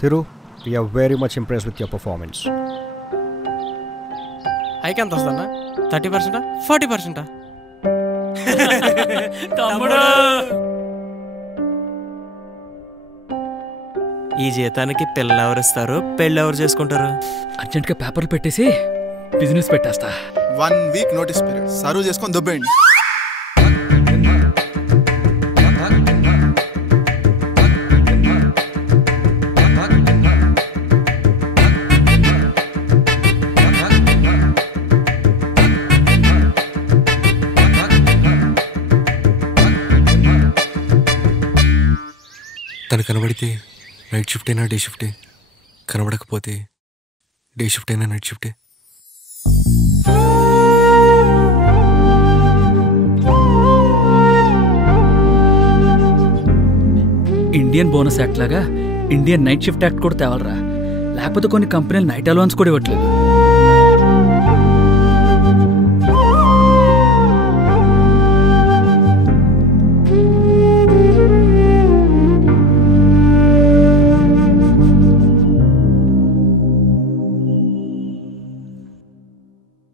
Thiru, we are very much impressed with your performance. Hike ఎంత వస్తుందా? 30%, 40%? తమ్ముడు ఈ జీతానికి పిల్లలు ఎవరు ఇస్తారు, పెళ్ళి ఎవరు చేసుకుంటారు? అర్జెంట్గా పేపర్లు పెట్టేసి బిజినెస్ పెట్టేస్తా. 1 వీక్ నోటీస్ పీరియడ్ సర్వ్ చేసుకొని దుబ్బేయండి. తను కనబడితే నైట్ షిఫ్ట్ అయినా డే షిఫ్టే, కనబడకపోతే డే షిఫ్ట్ అయినా నైట్ షిఫ్టే. ఇండియన్ బోనస్ యాక్ట్ లాగా ఇండియన్ నైట్ షిఫ్ట్ యాక్ట్ కూడా తేవాలరా, లేకపోతే కొన్ని కంపెనీలు నైట్ అలవన్స్ కూడా ఇవ్వట్లేదు.